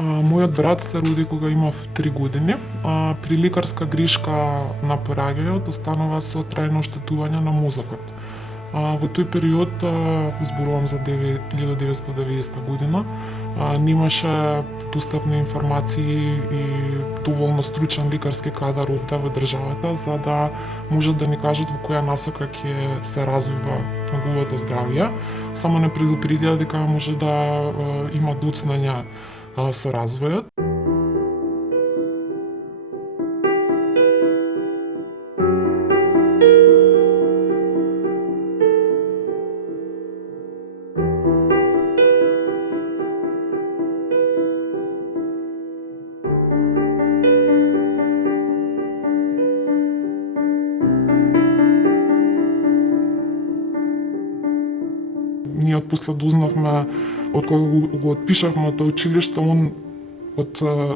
Мојот брат се роди кога имав 3 години. При лекарска грешка на пораѓајот останува со трајно оштетување на мозокот. Во тој период, зборувам за 1990 година, немаше достапни информации и доволно стручен лекарски кадар овде во државата за да можат да ни кажат во која насока ќе се развива неговото здравје. Само не предупредија дека може да има доцнење со развојот. Ние после дознавме, од кога го отпишавме од училиште, он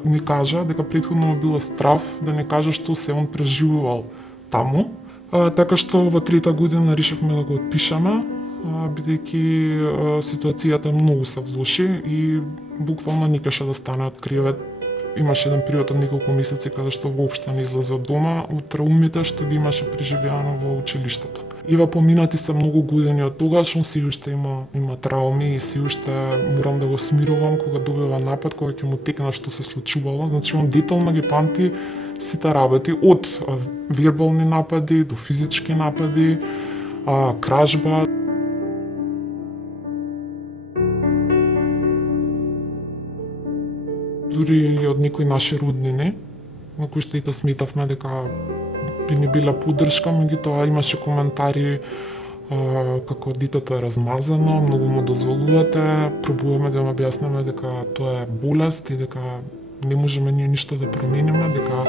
ни кажа дека претходно му било страв да не каже што се он преживувал таму. Така што во трета година решивме да го отпишеме, бидејќи ситуацијата многу се влоши и буквално никаше да стане од кревет. Имаше еден период од неколку месеци каде што воопшто не излезе од дома, од траумите што ги имаше преживеано во училиштето. Ива поминати се многу години од тогаш, он си уште има трауми и си уште морам да го смирувам кога добива напад, кога ќе му текна што се случувало. Значи он детално ги памти сите работи, од вербални напади до физички напади, кражба. Дури и од некои наши роднини, на кои што и да сметавме дека би ни била поддршка, меѓутоа имаше коментари како детето е размазано, многу му дозволувате, пробуваме да им објаснеме дека тоа е болест и дека не можеме ние ништо да промениме, дека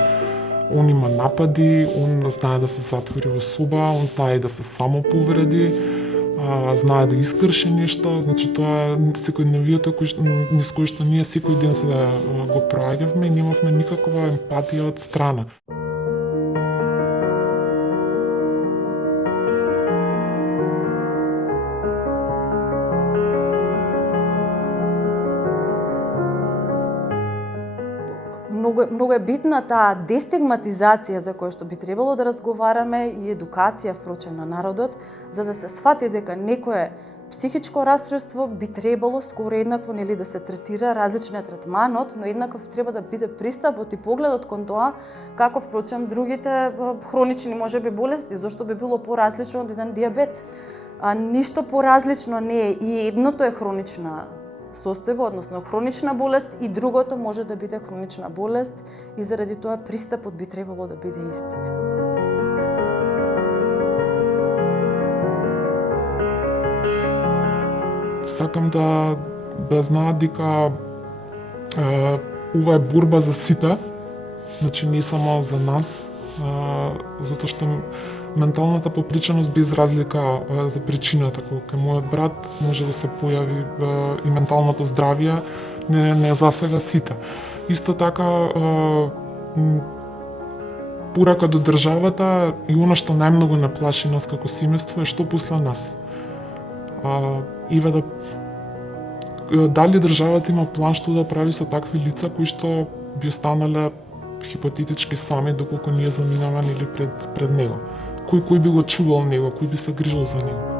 он има напади, он знае да се затвори во соба, он знае да се самоповреди, знае да искрши нешто, значи тоа е секојдневието низ кој што ние секој ден се го проаѓавме и немавме никаква емпатија од страна. Многу е битна таа дестигматизација за која што би требало да разговараме и едукација впрочем на народот, за да се сфати дека некое психичко расстройство би требало скоро еднакво да се третира, различен е третманот, но еднаков треба да биде пристапот и погледот кон тоа како впрочем другите хронични можеби болести, зашто би било поразлично од еден дијабет. Ништо поразлично не е, и едното е хронична состојба, односно хронична болест, и другото може да биде хронична болест и заради тоа пристапот би требало да биде ист. Сакам да знаат дека ова е борба за сите, значи не само за нас, затоа што менталната попричаност без разлика за причината, кога мојот брат може да се појави и менталното здравје не засега сите. Исто така порака до државата и она што најмногу не плаши нас како семејство е што после нас. Дали државата има план што да прави со такви лица кои што би останале хипотетички сами доколку ние заминаваме или пред него. Кој би го чувал него, кој би се грижал за него.